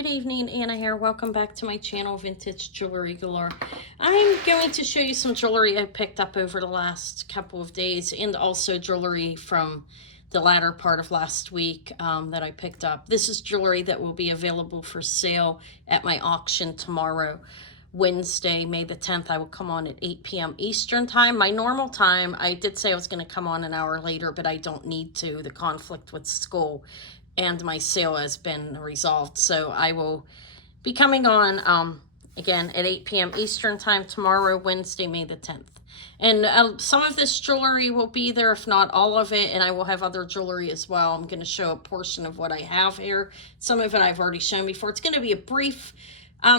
Good evening, Anna here. Welcome back to my channel, Vintage Jewelry Galore. I'm going to show you some jewelry I picked up over the last couple of days, and also jewelry from the latter part of last week that I picked up. This is jewelry that will be available for sale at my auction tomorrow, Wednesday, May the 10th. I will come on at 8 p.m. Eastern time. My normal time, I did say I was going to come on an hour later, but I don't need to. The conflict with school and my sale has been resolved. So I will be coming on again at 8 p.m. Eastern time tomorrow, Wednesday, May the 10th. And some of this jewelry will be there, if not all of it, and I will have other jewelry as well. I'm going to show a portion of what I have here. Some of it I've already shown before. It's going to be a brief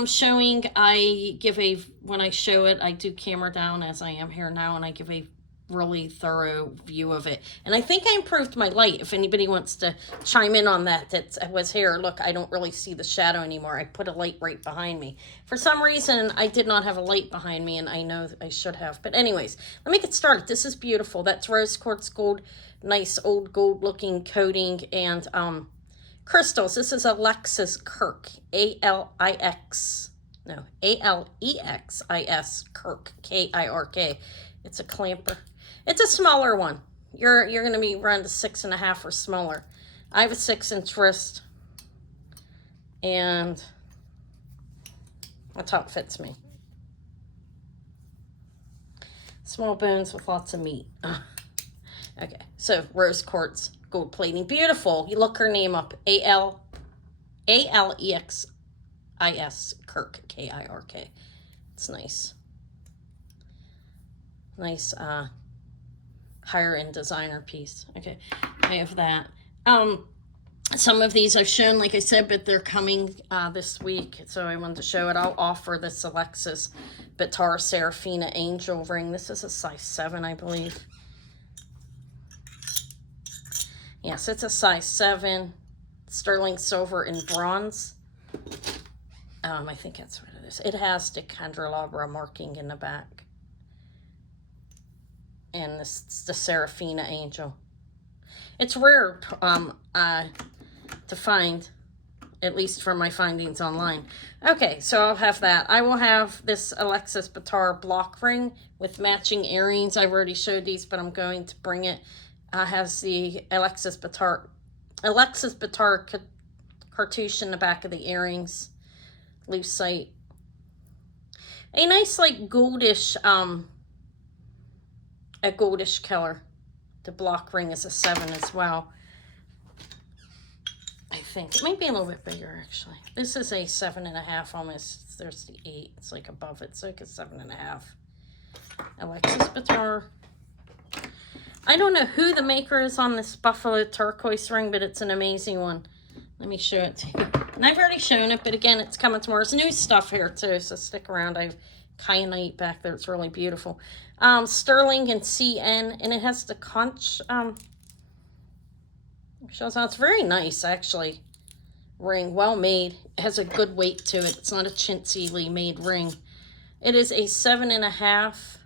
showing. When I show it, I do camera down as I am here now, and I give a really thorough view of it. And I think I improved my light. If anybody wants to chime in on that, that was here. Look, I don't really see the shadow anymore. I put a light right behind me. For some reason, I did not have a light behind me, and I know I should have. But anyways, let me get started. This is beautiful. That's rose quartz gold, nice old gold looking coating, and crystals. This is Alexis Kirk, A-L-E-X-I-S, Kirk, K-I-R-K. It's a clamper. It's a smaller one. You're going to be around a 6.5 or smaller. I have a 6-inch wrist, and that's how it fits me. Small bones with lots of meat. Okay, so rose quartz gold plating, beautiful. You look her name up, A-L-E-X-I-S, Kirk, K-I-R-K. It's nice. Nice higher end designer piece. Okay, I have that. Some of these I've shown, like I said, but they're coming this week, so I wanted to show it. I'll offer this Alexis Bittar Saraphina Angle Ring. This is a size 7, I believe. Yes, it's a size 7, sterling silver and bronze. I think that's what it is. It has the candelabra marking in the back. And this is the Saraphina Angel. It's rare to find, at least from my findings online. Okay, so I'll have that. I will have this Alexis Bittar Block ring with matching earrings. I've already showed these, but I'm going to bring it. Has the Alexis Bittar cartouche in the back of the earrings. Lucite. A nice, like, goldish, a goldish color. The block ring is a 7 as well. I think it might be a little bit bigger, actually. This is a 7.5 almost. There's the 8. It's like above it. It's like a 7.5. Alexis Bittar. I don't know who the maker is on this buffalo turquoise ring, but it's an amazing one. Let me show it to you. And I've already shown it, but again, it's coming tomorrow. There's new stuff here too, so stick around. I have kyanite back there. It's really beautiful. Sterling and CN, and it has the conch. Shows how it's very nice, actually. Ring, well made. It has a good weight to it. It's not a chintzyly made ring. It is a 7.5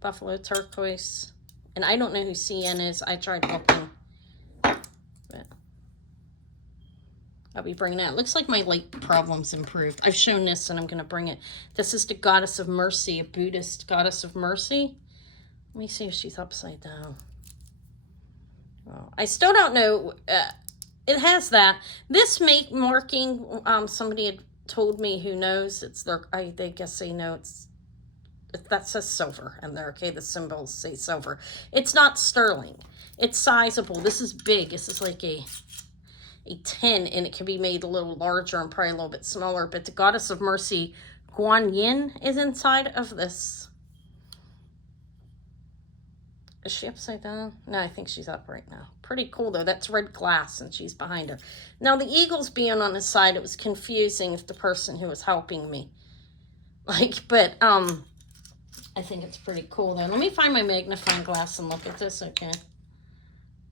buffalo turquoise, and I don't know who CN is. I tried looking, but I'll be bringing that. It looks like my light problem's improved. I've shown this, and I'm going to bring it. This is the Goddess of Mercy, a Buddhist Goddess of Mercy. Let me see if she's upside down. Well, I still don't know. It has that. This marking, somebody had told me who knows. It's their, they guess they know it's, that says silver, and they're okay. The symbols say silver. It's not sterling. It's sizable. This is big. This is like a 10, and it can be made a little larger and probably a little bit smaller. But the Goddess of Mercy, Guan Yin, is inside of this. Is she upside down? No, I think she's up right now. Pretty cool, though. That's red glass, and she's behind her. Now, the eagles being on the side, it was confusing if the person who was helping me. But I think it's pretty cool, though. Let me find my magnifying glass and look at this, okay?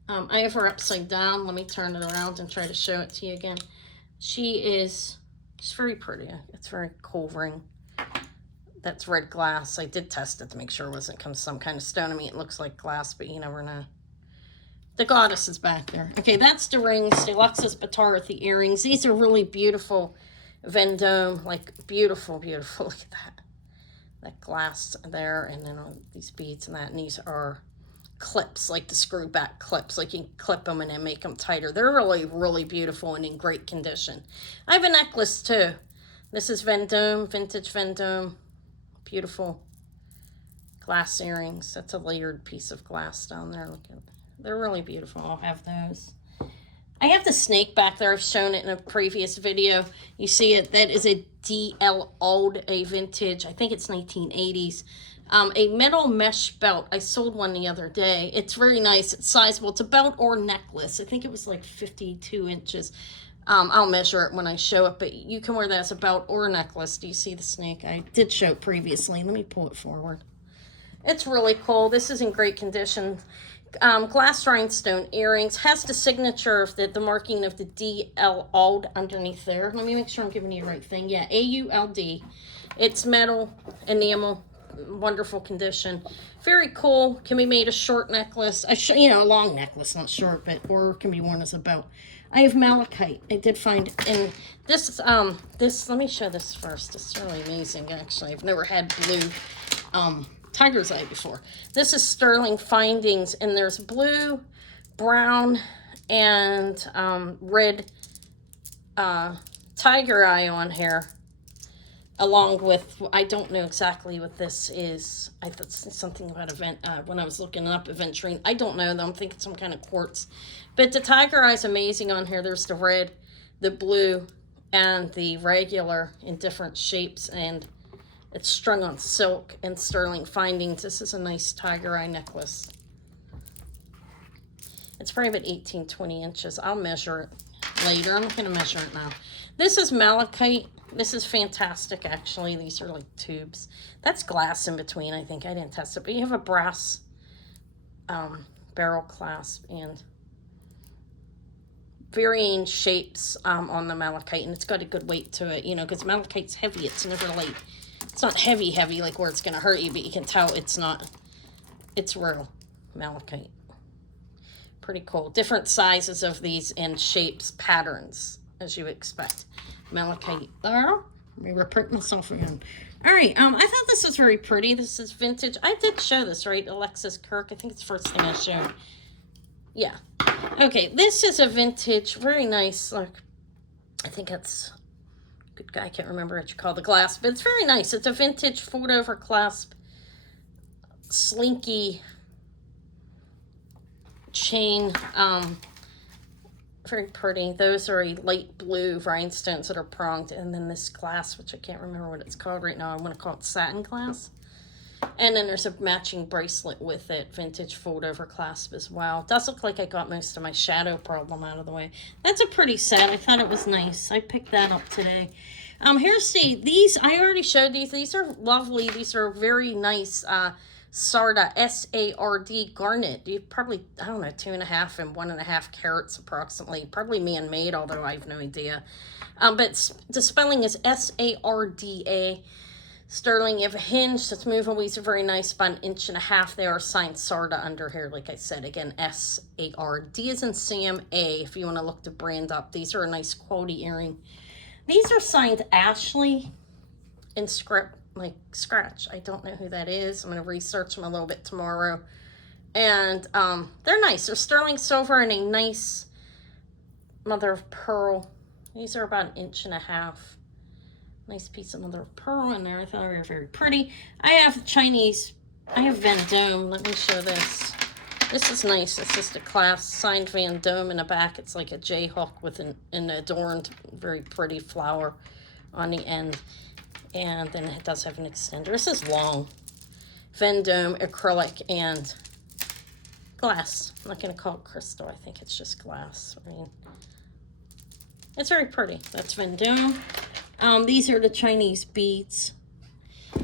I have her upside down. Let me turn it around and try to show it to you again. She's very pretty. It's a very cool ring. That's red glass. I did test it to make sure it wasn't some kind of stone. I mean, it looks like glass, but you never know. The goddess is back there. Okay, that's the rings, the Alexis Bittar, the earrings. These are really beautiful Vendome, like beautiful, beautiful. Look at that. That glass there, and then all these beads and that. And these are clips, like the screw back clips. Like you can clip them and then make them tighter. They're really, really beautiful and in great condition. I have a necklace too. This is Vendome, vintage Vendome. Beautiful glass earrings. That's a layered piece of glass down there. Look at it. They're really beautiful. I'll have those. I have the snake back there. I've shown it in a previous video. You see it. That is a DL Old, a vintage. I think it's 1980s. A metal mesh belt. I sold one the other day. It's very nice. It's sizable. It's a belt or necklace. I think it was like 52 inches. I'll measure it when I show it, but you can wear that as a belt or a necklace. Do you see the snake? I did show it previously. Let me pull it forward. It's really cool. This is in great condition. Glass rhinestone earrings. Has the signature of the marking of the DL Old underneath there. Let me make sure I'm giving you the right thing. Yeah, AULD. It's metal, enamel, wonderful condition. Very cool. Can be made a short necklace. A long necklace, not short, but or can be worn as a belt. I have malachite. I did find in this. Let me show this first. It's really amazing. Actually, I've never had blue. Tiger's eye before. This is sterling findings, and there's blue, brown, and red tiger eye on here, along with, I don't know exactly what this is. I thought something about event when I was looking up aventurine. I don't know though. I'm thinking some kind of quartz, but the tiger eye is amazing on here. There's the red, the blue, and the regular in different shapes, and it's strung on silk and sterling findings. This is a nice tiger eye necklace. It's probably about 18, 20 inches. I'll measure it later. I'm not going to measure it now. This is malachite. This is fantastic, actually. These are like tubes. That's glass in between, I think. I didn't test it. But you have a brass barrel clasp and varying shapes on the malachite. And it's got a good weight to it, because malachite's heavy. It's never light. It's not heavy like where it's going to hurt you, but you can tell it's not. It's real malachite. Pretty cool. Different sizes of these and shapes, patterns, as you expect. Malachite there. Let me reprint myself again. All right. I thought this was very pretty. This is vintage. I did show this, right? Alexis Kirk. I think it's the first thing I showed. Yeah. Okay. This is a vintage. Very nice. Look. I think it's... Good guy, I can't remember what you call the glass, but it's very nice. It's a vintage fold over clasp, slinky chain, very pretty. Those are a light blue rhinestones that are pronged, and then this glass, which I can't remember what it's called right now. I want to call it satin glass. And then there's a matching bracelet with it, vintage fold over clasp as well. It does look like I got most of my shadow problem out of the way. That's a pretty set. I thought it was nice. I picked that up today. Here's these, I already showed these. These are lovely. These are very nice Sarda, S-A-R-D garnet. You probably, I don't know, 2.5 and 1.5 carats approximately. Probably man-made, although I have no idea. But the spelling is S-A-R-D-A. Sterling, you have a hinge that's movable. These are very nice, about 1.5 inches. They are signed Sarda under here, like I said. Again, S-A-R-D as in Sam A, if you want to look the brand up. These are a nice quality earring. These are signed Ashley in script, like scratch. I don't know who that is. I'm going to research them a little bit tomorrow. And they're nice. They're sterling silver and a nice mother of pearl. These are about 1.5 inches. Nice piece of mother of pearl in there. I thought they were very pretty. I have Vendome. Let me show this. This is nice. It's just a clasp, signed Vendome in the back. It's like a J-hook with an adorned, very pretty flower on the end. And then it does have an extender. This is long. Vendome, acrylic, and glass. I'm not going to call it crystal. I think it's just glass. I mean, it's very pretty. That's Vendome. These are the Chinese beads.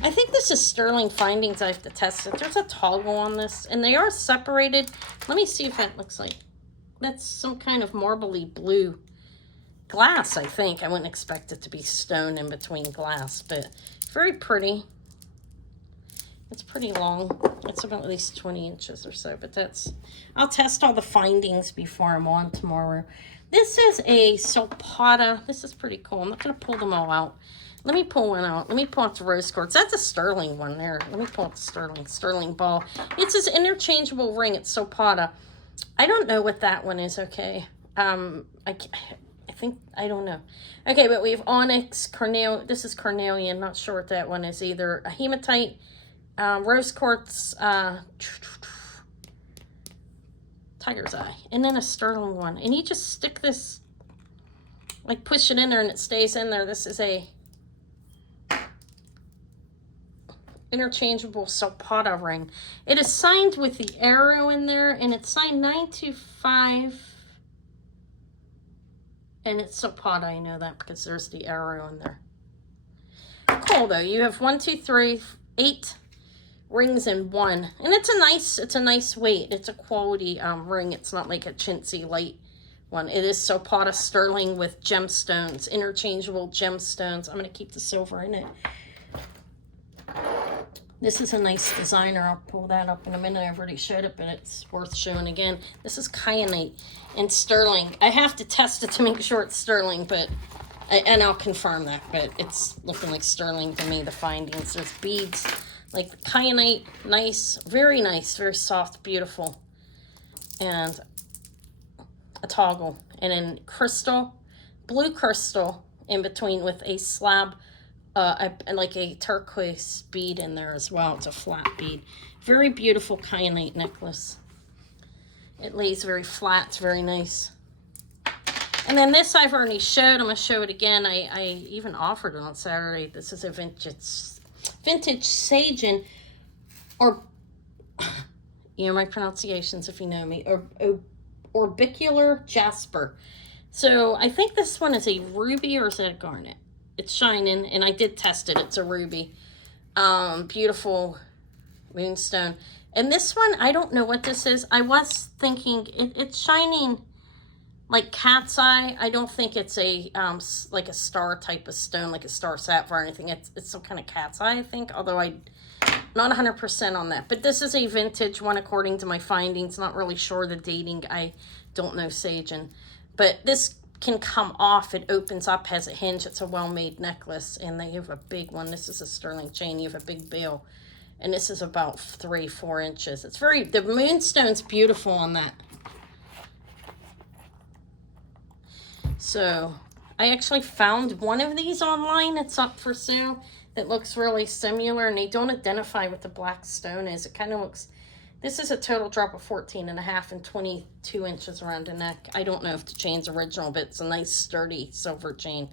I think this is sterling findings. I have to test it. There's a toggle on this, and they are separated. Let me see if that looks like. That's some kind of marbly blue glass, I think. I wouldn't expect it to be stone in between glass, but very pretty. It's pretty long. It's about at least 20 inches or so, but that's, I'll test all the findings before I'm on tomorrow. This is a Sopata. This is pretty cool. I'm not going to pull them all out. Let me pull one out. Let me pull out the rose quartz. That's a sterling one there. Let me pull out the sterling ball. It's this interchangeable ring. It's Sopata. I don't know what that one is, okay. I think, I don't know. Okay, but we have onyx, carnelian. This is carnelian. Not sure what that one is either. A hematite, rose quartz, tiger's eye, and then a sterling one. And you just stick this, like push it in there and it stays in there. This is a interchangeable Sopata ring. It is signed with the arrow in there, and it's signed 925. And it's Sopata, I know that because there's the arrow in there. Cool though. You have 1, 2, 3, 8 rings in one, and it's a nice weight. It's a quality ring. It's not like a chintzy light one. It is Sopata sterling with gemstones, interchangeable gemstones. I'm gonna keep the silver in it. This is a nice designer. I'll pull that up in a minute. I've already showed it, but it's worth showing again. This is kyanite and sterling. I have to test it to make sure it's sterling, but and I'll confirm that, but it's looking like sterling to me, the findings. There's beads, like kyanite, nice, very soft, beautiful. And a toggle. And then crystal, blue crystal in between with a slab, like a turquoise bead in there as well. It's a flat bead. Very beautiful kyanite necklace. It lays very flat. It's very nice. And then this I've already showed. I'm going to show it again. I even offered it on Saturday. This is a vintage Sagen, or, you know my pronunciations if you know me, or orbicular jasper. So I think this one is a ruby, or is that a garnet? It's shining, and I did test it. It's a ruby. Beautiful moonstone. And this one, I don't know what this is. I was thinking it's shining like cat's eye. I don't think it's a like a star type of stone, like a star sapphire or anything. It's some kind of cat's eye, I think, although I'm not 100% on that. But this is a vintage one according to my findings. Not really sure the dating. I don't know Sagen. But this can come off. It opens up, has a hinge. It's a well-made necklace, and they have a big one. This is a sterling chain. You have a big bill, and this is about 3-4 inches. It's very, the moonstone's beautiful on that. So I actually found one of these online. It's up for sale. That looks really similar, and they don't identify what the black stone is. It kind of looks, this is a total drop of 14.5 and 22 inches around the neck. I don't know if the chain's original, but it's a nice sturdy silver chain.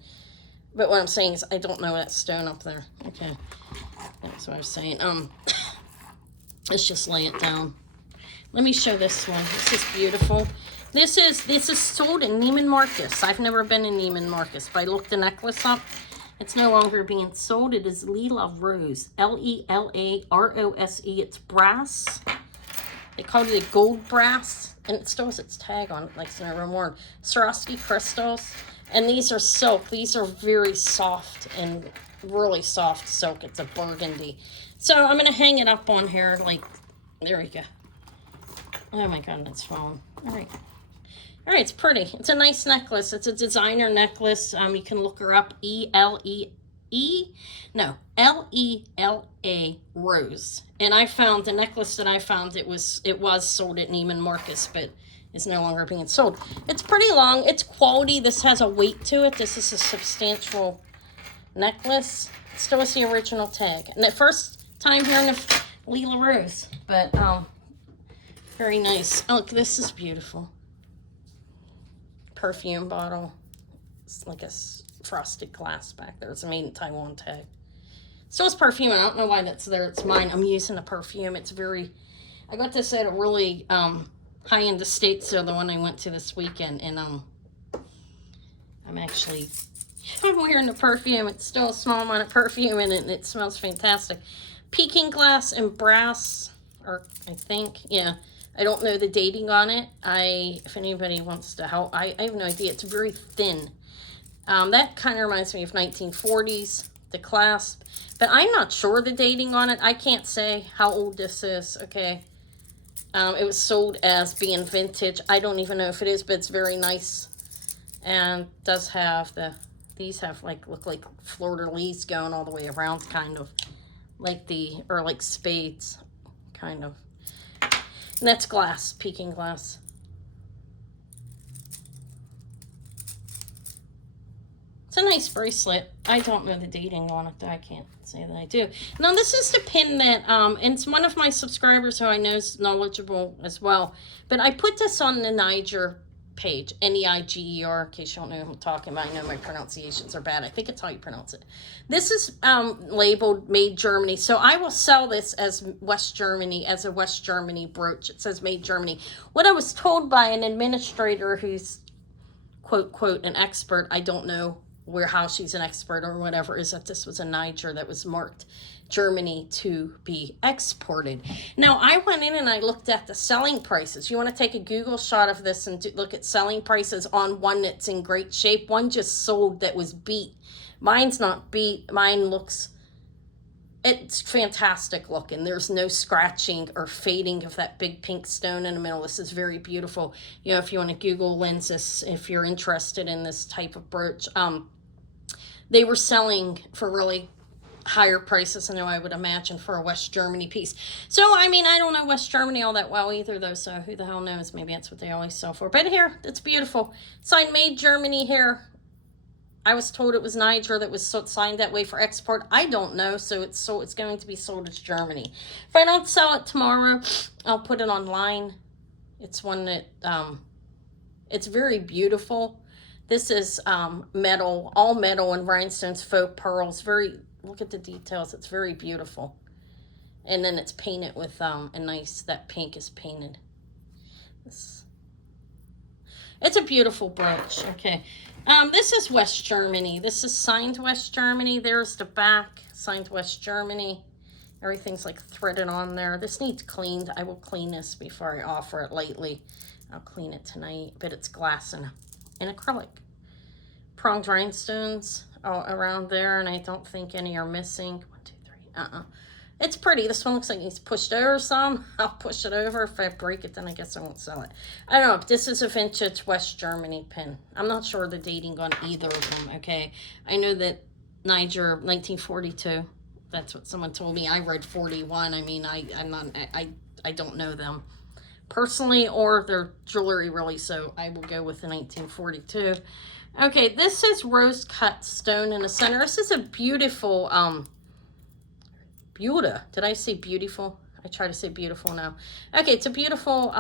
But what I'm saying is I don't know that stone up there. Okay, that's what I was saying. Let's just lay it down. Let me show this one. This is beautiful. This is sold in Neiman Marcus. I've never been in Neiman Marcus, but I looked the necklace up. It's no longer being sold. It is Lela Rose, L-E-L-A-R-O-S-E. It's brass. They call it a gold brass, and it still has its tag on it, like it's never worn. Swarovski crystals, and these are silk. These are very soft and really soft silk. It's a burgundy. So I'm gonna hang it up on here, like, there we go. Oh my God, it's falling. All right. All right, it's pretty. It's a nice necklace. It's a designer necklace. You can look her up, L-E-L-A Rose. And I found the necklace that I found. It was sold at Neiman Marcus, but is no longer being sold. It's pretty long. It's quality. This has a weight to it. This is a substantial necklace. It still has the original tag. And the first time hearing of Lela Rose, but very nice. Oh, look, this is beautiful. Perfume bottle. It's like a frosted glass back there. It's a made in Taiwan tag. Still it's perfume. I don't know why that's there. It's mine. I'm using a perfume. It's very, I got this at a really high-end estate sale, the one I went to this weekend, and I'm wearing the perfume. It's still a small amount of perfume in it, and it smells fantastic. Peking glass and brass, or I think, yeah. I don't know the dating on it. If anybody wants to help, I have no idea. It's very thin. That kind of reminds me of 1940s the clasp. But I'm not sure the dating on it. I can't say how old this is, okay? It was sold as being vintage. I don't even know if it is, but it's very nice. And does have these have like, look like fleur-de-lis going all the way around, kind of. Like or like spades, kind of. And that's glass, peking glass. It's a nice bracelet. I don't know the dating on it, though. I can't say that I do. Now, this is the pin that, and it's one of my subscribers who I know is knowledgeable as well. But I put this on the Niger page, N-E-I-G-E-R, in case you don't know who I'm talking about. I know my pronunciations are bad. I think it's how you pronounce it. This is labeled Made Germany. So I will sell this as West Germany, as a West Germany brooch. It says Made Germany. What I was told by an administrator who's, quote, quote, an expert, I don't know how she's an expert or whatever, is that this was a Niger that was marked Germany to be exported. Now, I went in and I looked at the selling prices. You want to take a Google shot of this and look at selling prices on one that's in great shape. One just sold that was beat. Mine's not beat. Mine looks, it's fantastic looking. There's no scratching or fading of that big pink stone in the middle. This is very beautiful. You know, if you want to Google lenses, if you're interested in this type of brooch, they were selling for really higher prices than I would imagine for a West Germany piece. So, I mean, I don't know West Germany all that well either, though, so who the hell knows? Maybe that's what they always sell for. But here, it's beautiful. Signed Made Germany here. I was told it was Niger that was signed that way for export. I don't know, so it's going to be sold as Germany. If I don't sell it tomorrow, I'll put it online. It's one that, it's very beautiful. This is metal, all metal and rhinestones, faux pearls. Look at the details. It's very beautiful. And then it's painted with a nice, that pink is painted. It's a beautiful brooch. Okay. This is West Germany. This is signed West Germany. There's the back, signed West Germany. Everything's like threaded on there. This needs cleaned. I will clean this before I offer it lightly. I'll clean it tonight, but it's glass and acrylic. Pronged rhinestones all around there, and I don't think any are missing. 1, 2, 3. It's pretty. This one looks like it's pushed over some. I'll push it over. If I break it, then I guess I won't sell it. I don't know. But this is a vintage West Germany pin. I'm not sure the dating on either of them, okay? I know that Niger, 1942. That's what someone told me. I read 41. I mean, I don't know them personally or their jewelry really, so I will go with the 1942. Okay, this is rose cut stone in the center. This is a beautiful, did I say beautiful? I try to say beautiful now. Okay, it's a beautiful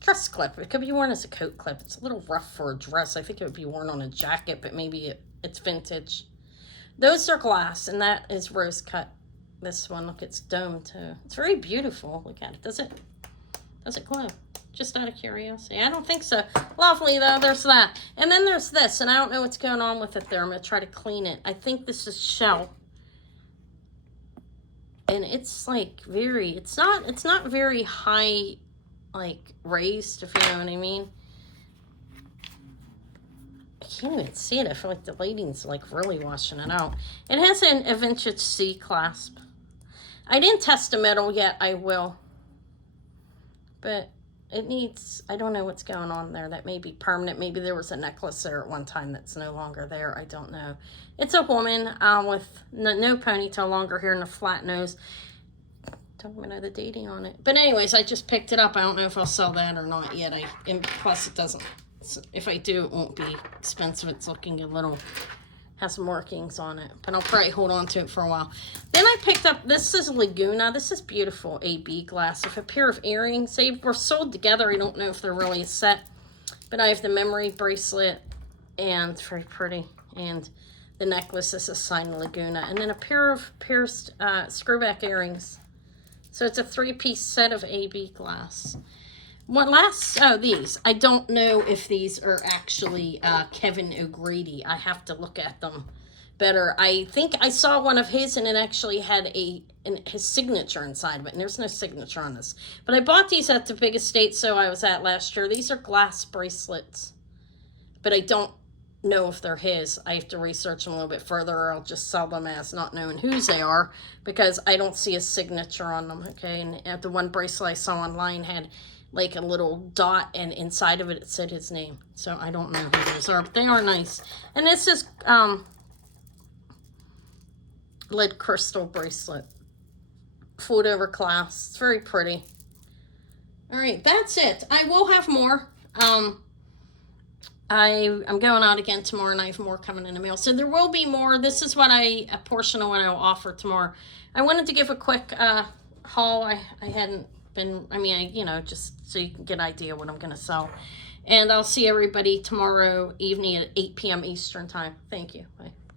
dress clip. It could be worn as a coat clip. It's a little rough for a dress. I think it would be worn on a jacket, but maybe it's vintage. Those are glass, and that is rose cut. This one, look, it's domed too. It's very beautiful. Look at it. Does it glow? Just out of curiosity. I don't think so. Lovely, though. There's that. And then there's this, and I don't know what's going on with it there. I'm going to try to clean it. I think this is shell. And it's like it's not very high, like raised, if you know what I mean. I can't even see it. I feel like the lighting's like really washing it out. It has a vintage C clasp. I didn't test the metal yet. I will. But it needs, I don't know what's going on there. That may be permanent. Maybe there was a necklace there at one time that's no longer there. I don't know. It's a woman with no ponytail, longer hair, and a flat nose. Don't even know the dating on it. But anyways, I just picked it up. I don't know if I'll sell that or not yet. And plus it doesn't, if I do, it won't be expensive. It's looking a little, has some markings on it. But I'll probably hold on to it for a while. Then I picked up, this is Laguna. This is beautiful AB glass with a pair of earrings. They were sold together. I don't know if they're really a set. But I have the memory bracelet, and it's very pretty. And the necklace is a signed Laguna. And then a pair of pierced screwback earrings. So it's a 3-piece set of AB glass. These. I don't know if these are actually Kevin O'Grady. I have to look at them better. I think I saw one of his and it actually had his signature inside of it. And there's no signature on this. But I bought these at the big estate show I was at last year. These are glass bracelets. But I don't know if they're his. I have to research them a little bit further, or I'll just sell them as not knowing whose they are, because I don't see a signature on them, okay? And the one bracelet I saw online had like a little dot, and inside of it, it said his name. So I don't know who those are, but they are nice. And this is lead crystal bracelet. Fold over clasp. It's very pretty. All right, that's it. I will have more. I'm going out again tomorrow, and I have more coming in the mail. So there will be more. This is what a portion of what I'll offer tomorrow. I wanted to give a quick haul. I hadn't been, you know, just so you can get an idea what I'm going to sell. And I'll see everybody tomorrow evening at 8 p.m. Eastern time. Thank you. Bye.